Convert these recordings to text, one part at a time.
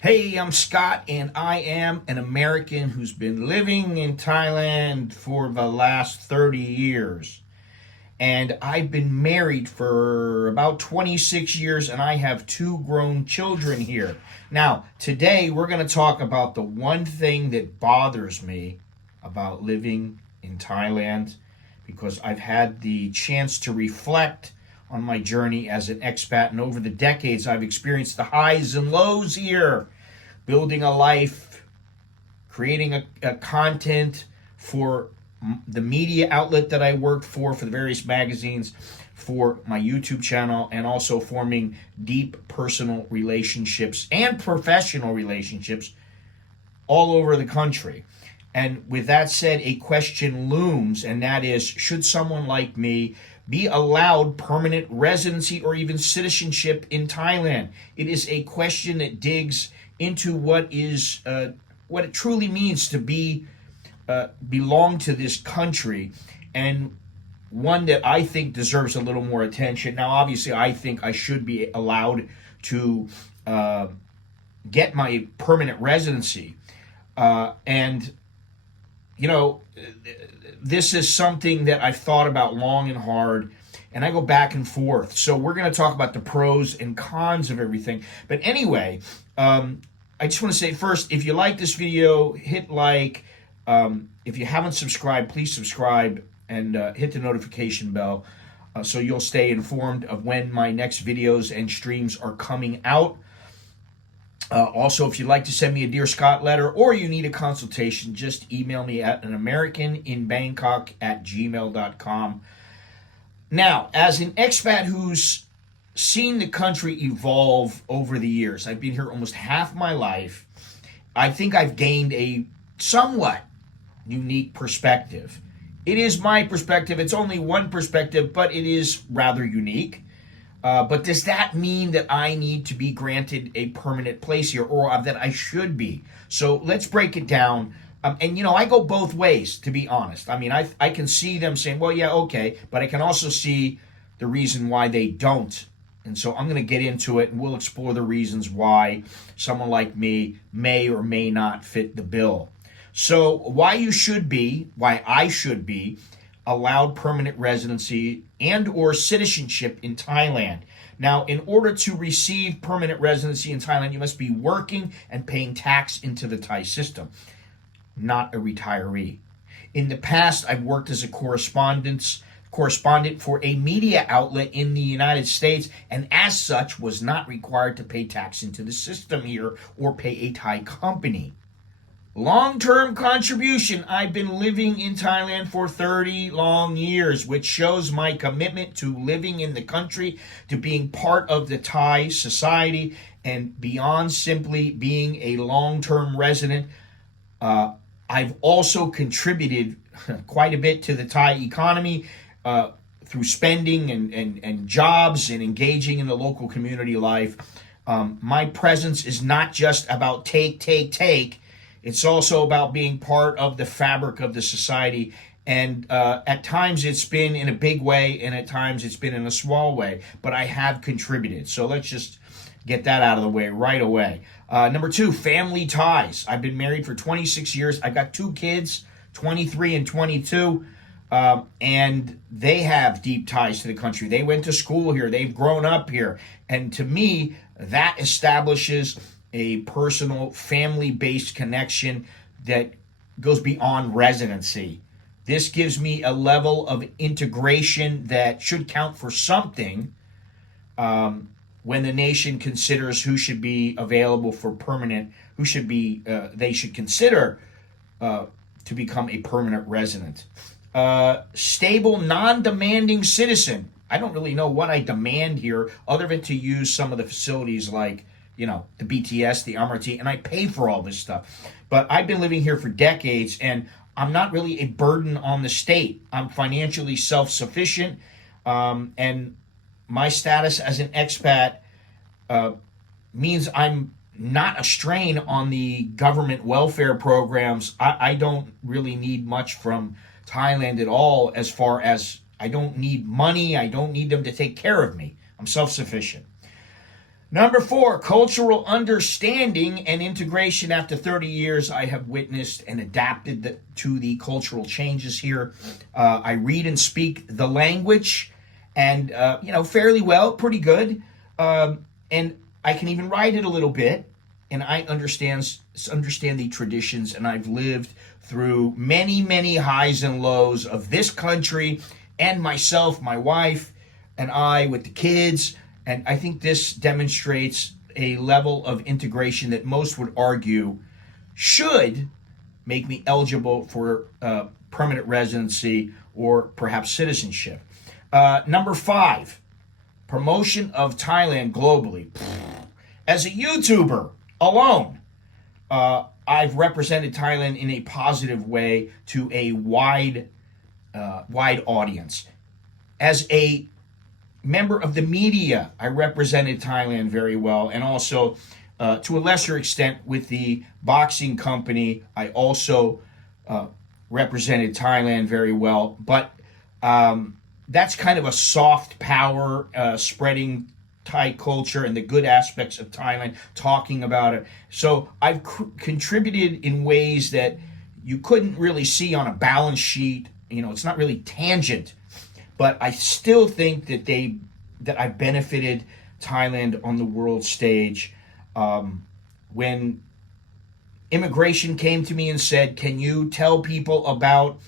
Hey, I'm Scott, and I am an American who's been living in Thailand for the last 30 years. And I've been married for about 26 years, and I have two grown children here. Now, today we're going to talk about the one thing that bothers me about living in Thailand because I've had the chance to reflect on my journey as an expat, and over the decades, I've experienced the highs and lows here, building a life, creating a content for the media outlet that I worked for the various magazines, for my YouTube channel, and also forming deep personal relationships and professional relationships all over the country. And with that said, a question looms, and that is, should someone like me be allowed permanent residency or even citizenship in Thailand? It is a question that digs into what it truly means to belong to this country, and one that I think deserves a little more attention. Now, obviously, I think I should be allowed to get my permanent residency, and you know, this is something that I've thought about long and hard, and I go back and forth. So we're going to talk about the pros and cons of everything. But anyway, I just want to say first, if you like this video, hit like. If you haven't subscribed, please subscribe and hit the notification bell so you'll stay informed of when my next videos and streams are coming out. Also, if you'd like to send me a Dear Scott letter or you need a consultation, just email me at anamericaninbangkok@gmail.com. Now, as an expat who's seen the country evolve over the years, I've been here almost half my life, I think I've gained a somewhat unique perspective. It is my perspective. It's only one perspective, but it is rather unique. But does that mean that I need to be granted a permanent place here, or that I should be? So let's break it down. And I go both ways, to be honest. I mean, I can see them saying, well, yeah, okay, but I can also see the reason why they don't. And so I'm going to get into it, and we'll explore the reasons why someone like me may or may not fit the bill. So why I should be allowed permanent residency and or citizenship in Thailand. Now, in order to receive permanent residency in Thailand, you must be working and paying tax into the Thai system, not a retiree. In the past, I've worked as a correspondent for a media outlet in the United States, and as such was not required to pay tax into the system here or pay a Thai company. Long-term contribution. I've been living in Thailand for 30 long years, which shows my commitment to living in the country, to being part of the Thai society, and beyond simply being a long-term resident. I've also contributed quite a bit to the Thai economy through spending and jobs and engaging in the local community life. My presence is not just about take. It's also about being part of the fabric of the society. And at times it's been in a big way, and at times it's been in a small way. But I have contributed. So let's just get that out of the way right away. Number two, family ties. I've been married for 26 years. I've got two kids, 23 and 22. And they have deep ties to the country. They went to school here. They've grown up here. And to me, that establishes a personal, family-based connection that goes beyond residency. This gives me a level of integration that should count for something when the nation considers who should be available for permanent, they should consider to become a permanent resident. Stable, non-demanding citizen. I don't really know what I demand here other than to use some of the facilities like the BTS, the MRT, and I pay for all this stuff. But I've been living here for decades, and I'm not really a burden on the state. I'm financially self-sufficient, and my status as an expat means I'm not a strain on the government welfare programs. I don't really need much from Thailand at all, as far as I don't need money. I don't need them to take care of me. I'm self-sufficient. Number 4, cultural understanding and integration. After 30 years, I have witnessed and adapted to the cultural changes here. I read and speak the language, and fairly well, pretty good. And I can even write it a little bit, and I understand the traditions, and I've lived through many, many highs and lows of this country, and myself, my wife, and I with the kids. And I think this demonstrates a level of integration that most would argue should make me eligible for permanent residency or perhaps citizenship. Number 5, promotion of Thailand globally. As a YouTuber alone, I've represented Thailand in a positive way to a wide audience. As a member of the media, I represented Thailand very well, and also to a lesser extent with the boxing company, I also represented Thailand very well. But that's kind of a soft power, spreading Thai culture and the good aspects of Thailand, talking about it. So I've contributed in ways that you couldn't really see on a balance sheet. It's not really tangent. But I still think that I benefited Thailand on the world stage. When immigration came to me and said, "Can you tell people about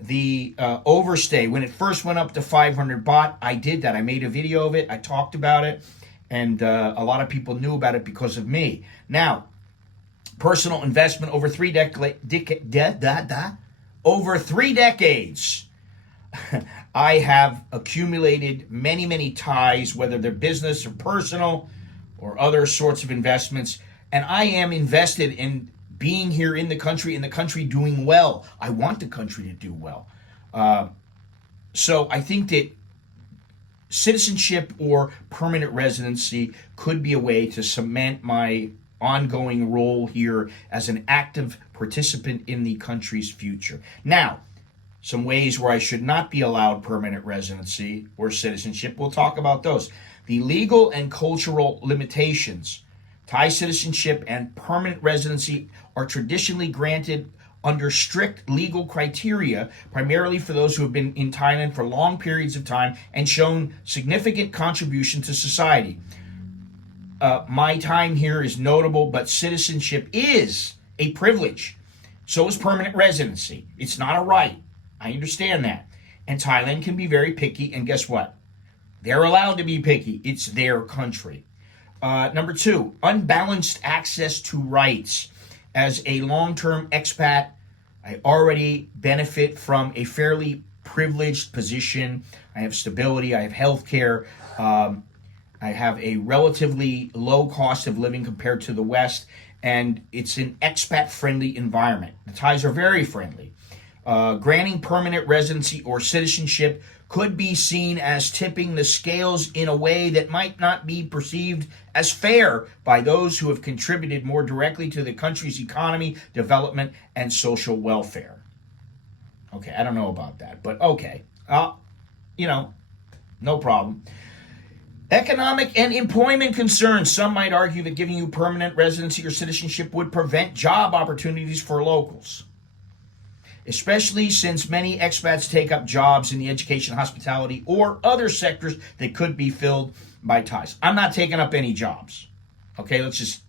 the overstay?" When it first went up to 500 baht, I did that. I made a video of it. I talked about it, and a lot of people knew about it because of me. Now, personal investment over 3 decades. I have accumulated many, many ties, whether they're business or personal or other sorts of investments. And I am invested in being here in the country doing well. I want the country to do well. So I think that citizenship or permanent residency could be a way to cement my ongoing role here as an active participant in the country's future. Now, some ways where I should not be allowed permanent residency or citizenship. We'll talk about those. The legal and cultural limitations. Thai citizenship and permanent residency are traditionally granted under strict legal criteria, primarily for those who have been in Thailand for long periods of time and shown significant contribution to society. My time here is notable, but citizenship is a privilege. So is permanent residency. It's not a right. I understand that. And Thailand can be very picky, and guess what? They're allowed to be picky. It's their country. Number 2, unbalanced access to rights. As a long-term expat, I already benefit from a fairly privileged position. I have stability. I have health care. I have a relatively low cost of living compared to the West, and it's an expat-friendly environment. The Thais are very friendly. Granting permanent residency or citizenship could be seen as tipping the scales in a way that might not be perceived as fair by those who have contributed more directly to the country's economy, development, and social welfare. Okay, I don't know about that, but okay. No problem. Economic and employment concerns. Some might argue that giving you permanent residency or citizenship would prevent job opportunities for locals, especially since many expats take up jobs in the education, hospitality, or other sectors that could be filled by Thais. I'm not taking up any jobs. Okay, let's just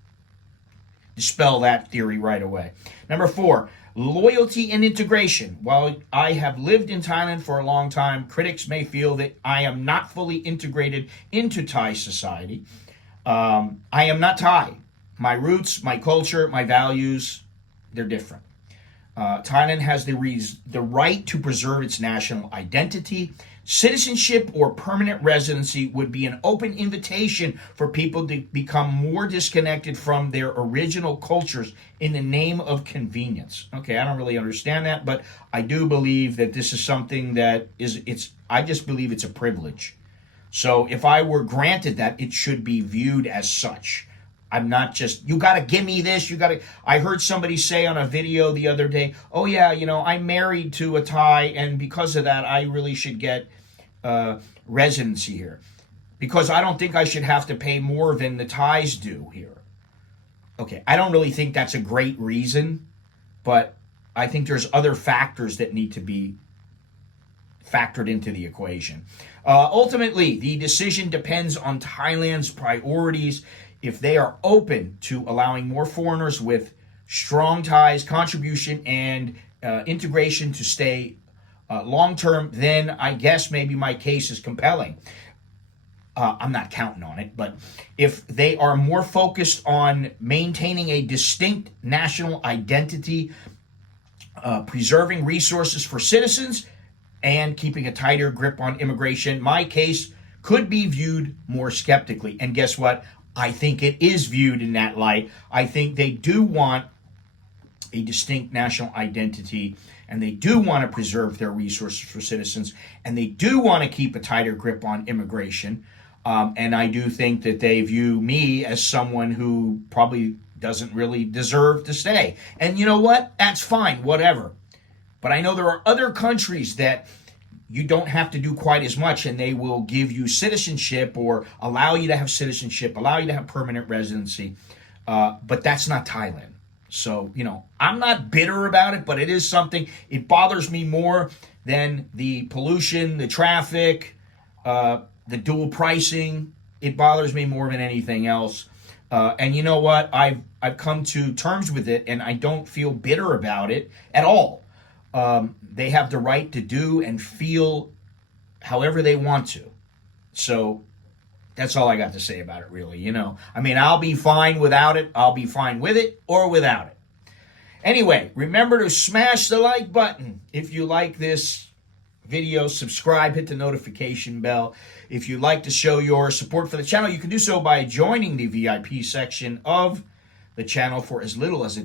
dispel that theory right away. Number 4, loyalty and integration. While I have lived in Thailand for a long time, critics may feel that I am not fully integrated into Thai society. I am not Thai. My roots, my culture, my values, they're different. Thailand has the right to preserve its national identity. Citizenship or permanent residency would be an open invitation for people to become more disconnected from their original cultures in the name of convenience. Okay, I don't really understand that, but I do believe that this is something that I just believe it's a privilege. So if I were granted that, it should be viewed as such. I'm not just, you got to give me this, I heard somebody say on a video the other day, oh yeah, I'm married to a Thai, and because of that, I really should get residency here. because I don't think I should have to pay more than the Thais do here. Okay, I don't really think that's a great reason, but I think there's other factors that need to be factored into the equation. Ultimately, the decision depends on Thailand's priorities. If they are open to allowing more foreigners with strong ties, contribution, and integration to stay long term, then I guess maybe my case is compelling. I'm not counting on it, but if they are more focused on maintaining a distinct national identity, preserving resources for citizens, and keeping a tighter grip on immigration, my case could be viewed more skeptically. And guess what? I think it is viewed in that light. I think they do want a distinct national identity, and they do want to preserve their resources for citizens, and they do want to keep a tighter grip on immigration. And I do think that they view me as someone who probably doesn't really deserve to stay. And you know what? That's fine, whatever. But I know there are other countries that you don't have to do quite as much, and they will give you citizenship or allow you to have citizenship, allow you to have permanent residency. But that's not Thailand. So, I'm not bitter about it, but it is something. It bothers me more than the pollution, the traffic, the dual pricing. It bothers me more than anything else. And you know what? I've come to terms with it, and I don't feel bitter about it at all. They have the right to do and feel however they want to. So that's all I got to say about it, really. I'll be fine without it. I'll be fine with it or without it. Anyway, remember to smash the like button if you like this video. Subscribe, hit the notification bell. If you'd like to show your support for the channel, you can do so by joining the VIP section of the channel for as little as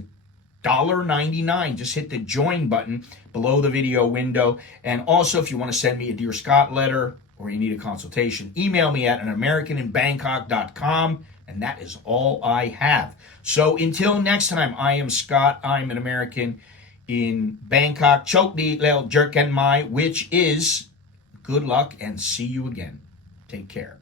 $1.99. Just hit the join button below the video window. And also, if you want to send me a Dear Scott letter or you need a consultation, email me at anamericaninbangkok.com. And that is all I have. So until next time, I am Scott. I'm an American in Bangkok. Chok di leo jerken mai, which is good luck and see you again. Take care.